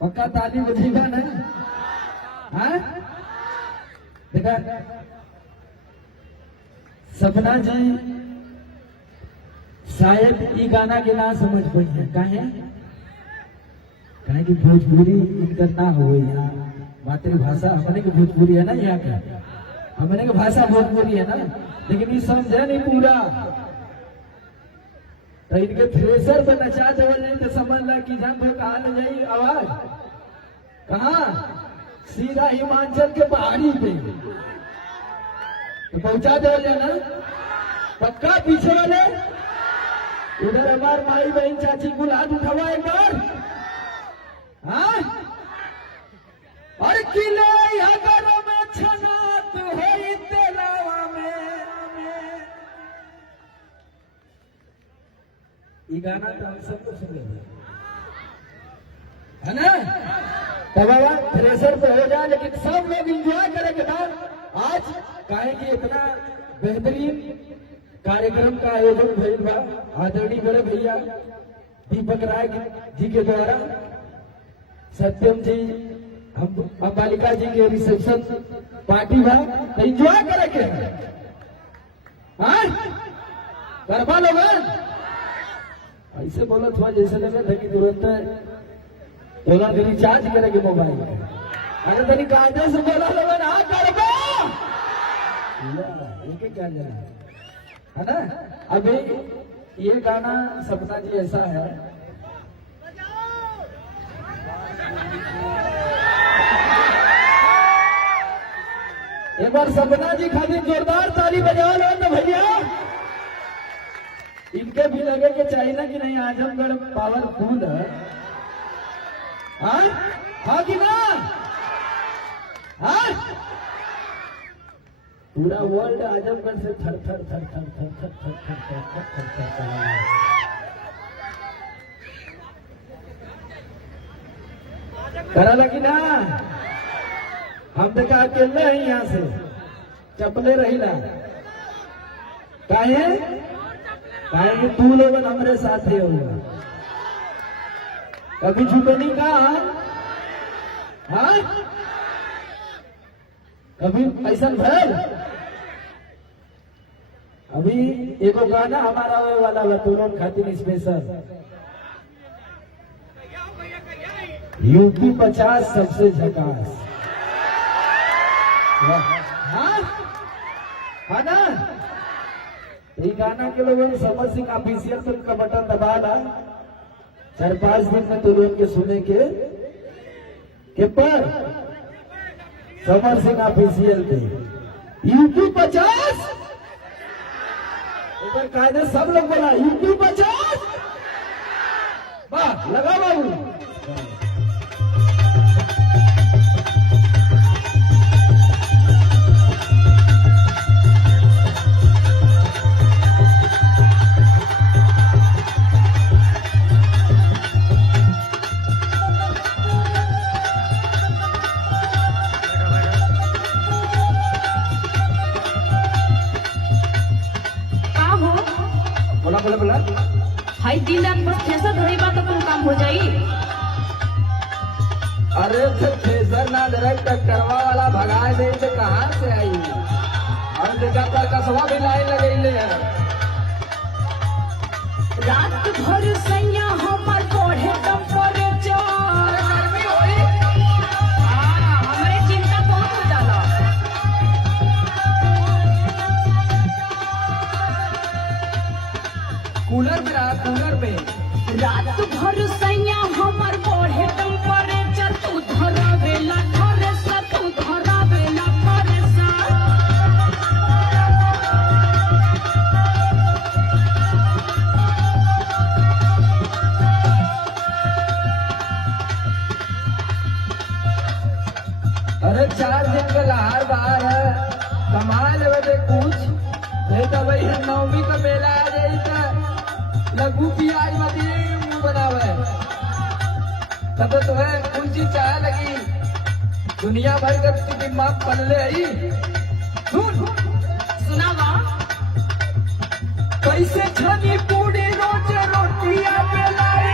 पक्का ताली बजेगा ना? हाँ देखा सपना जी शायद ये गाना के ना समझ पाई है काहे कि भोजपुरी इनका ना हो यहाँ मातृभाषा हमने की भोजपुरी है ना यहाँ का हमने की भाषा भोजपुरी है ना लेकिन ये समझे नहीं पूरा तो इनके थ्रेसर पे नचा देवल नहीं तो समझ ला कि जान भर कहा न जाई आवाज कहा सीधा हिमाचल के पहाड़ी पे तो पहुंचा देवल जाए ना पक्का पीछे वाले उधर हमार माई बहन चाची को हाथ उठावा एक बार हाँ और किले में छनात होई तेलावा में ये गाना तो हम सबको सुने है ना तब बाबा थ्रेसर पे हो जाए लेकिन सब लोग इंजॉय करेंगे बाद आज काहे कि इतना बेहतरीन कार्यक्रम का आयोजन भइल बा आदरणीय बड़े भैया दीपक राय जी के द्वारा सत्यम जी हम बालिका जी के रिसेप्शन पार्टी बा तो इंजॉय करेंगे हाँ गरबा लोग ऐसे बोला थोड़ा जैसे लगा था कि तुरंत बोला रिचार्ज करेंगे मोबाइल अरे तनी कायदे से बोला लोग ना गरबा ये क्या है ना अभी ये गाना सपना जी ऐसा है एक बार सपना जी खातिर जोरदार ताली बजा लो तो भैया इनके भी लगे कि चाहिए ना कि नहीं आजमगढ़ पावरफुल है हाँ कि ना हाँ पूरा वर्ल्ड आजमगढ़ से थर थर थर थर थर थर थर थर थर थर थर थर करा लगी ना हम देखा अकेले हैं यहाँ से चपले रही ला काहे कि तू लोग हमारे साथ ही होगा कभी छूटे नहीं कहा हाँ कभी ऐसा भर अभी एगो गाना हमारा आवे वाला बतूलों खातिर स्पेशल यूपी 50 सबसे झकास हाँ हाँ ना ये गाना के लोगों ने समर सिंह ऑफिशियल से उनका बटन दबा ला 4-5 दिन में तो लोग के सुने के पर समर सिंह ऑफिशियल थे यूपी 50 इधर कायदे सब लोग बोला यूपी 50 वाह लगा बाबू बोला बोला भाई दिन रात बस थ्रेसर धोई बा तो कौन काम हो जाई अरे थ्रेसर ना जरा ट्रैक्टरवा वाला भगा दे तो कहाँ से आई हम देखा पर कसवा भी लाइन लगे रात भर सैया हमार बढ़े टेम्परेचर गर्मी होई हमरे चिंता बहुत हो जाला कूलर में रहा कूलर में रात भर सैया हमार बढ़े टेम्परेचर तू धरावेला थ्रेसर तू धरावेला थ्रेसर अरे 4 दिन का लहार बाहर है कमा ले कुछ नहीं तो भाई 9वीं का मेला आ जाए तो लघु प्याज मत मुंह बनावे तब तो तुम्हें कुछ चीज चाह लगी दुनिया भर का दिमाग पलले आई सुनावा कैसे छनी पूरी रोज रोटियां बेलाई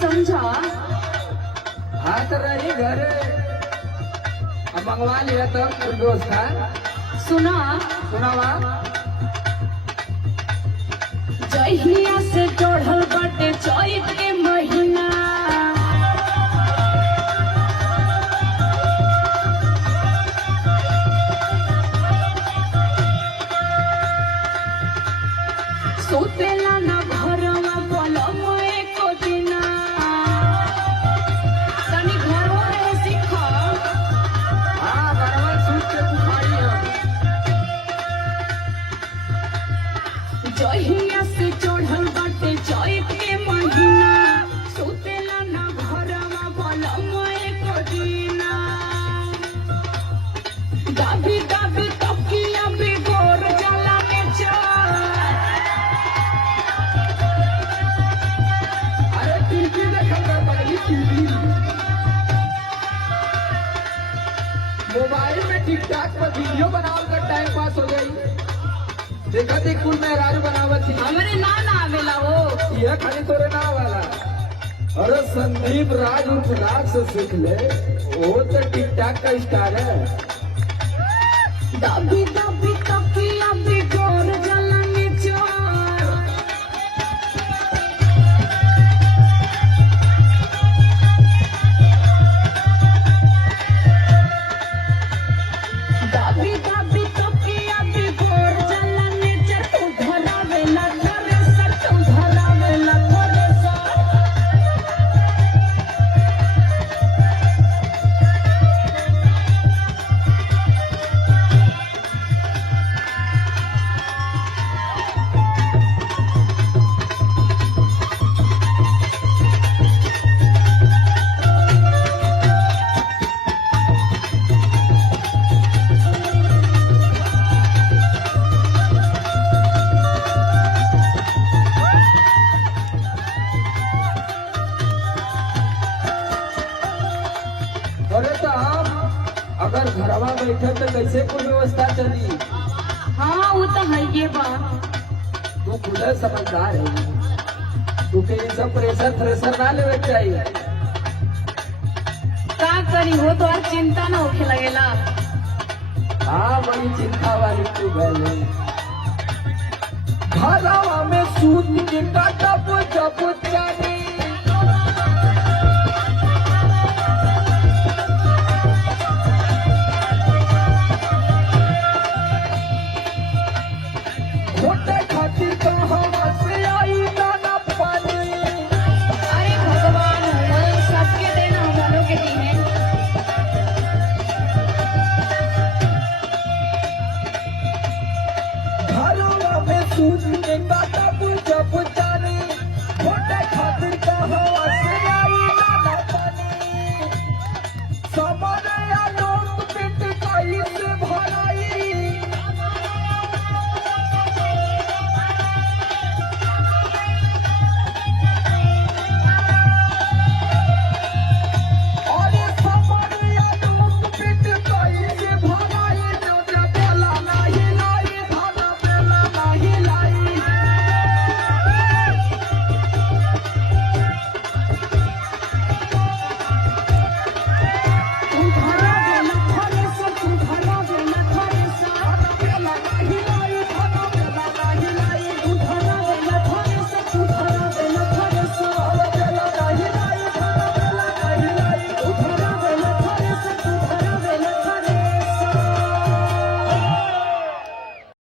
समझा। हाँ तो रही घर अब मंगवा लिया तो व्यवस्था सुना, सुनावा। जहिया से चढ़ल बाटे चैत के महीना, सुतेला ना घरवा पलम एको दिना। तनी घरवा रहे सीख। हाँ बराबर सूट के बुखारी है। जहिया से चढ़ल बाटे चैत के महीना, सुतेला ना घरवा पलम एको दिना। दाबी दाबी तकिया बिगोर जाला में चार। अरे टीवी देखल कर पगली टीवी। मोबाइल में टिकटॉक पर वीडियो बनावल कर टाइम पास हो गई। देखा थी कुल मेहरारू बनावत थी। हमरे ना आवेला वो। यह खाली तोरे ना वाला। अरे संदीप राज उर्फ राज से सीख ले, वो तो टिकटॉक का स्टार है। दाबी दाबी तकिया बिगोर जाला में चार। दाबी दाबी तकिया बिगोर जाला में चार। तू धरावेला थरे सर, तू धरावेला थरे सर। अरे तो हम अगर घरवा बैठे तो कैसे कोई व्यवस्था चली। हाँ वो तो है ये बा। तू खुद समझदार है, तू के ये सब प्रेशर फ्रेशर ना लेवे के चाहिए। का करी हो तो आज चिंता ना होखे लगेला। हाँ बड़ी चिंता वाली तू गए। घरवा में सूत के काटब जब जाने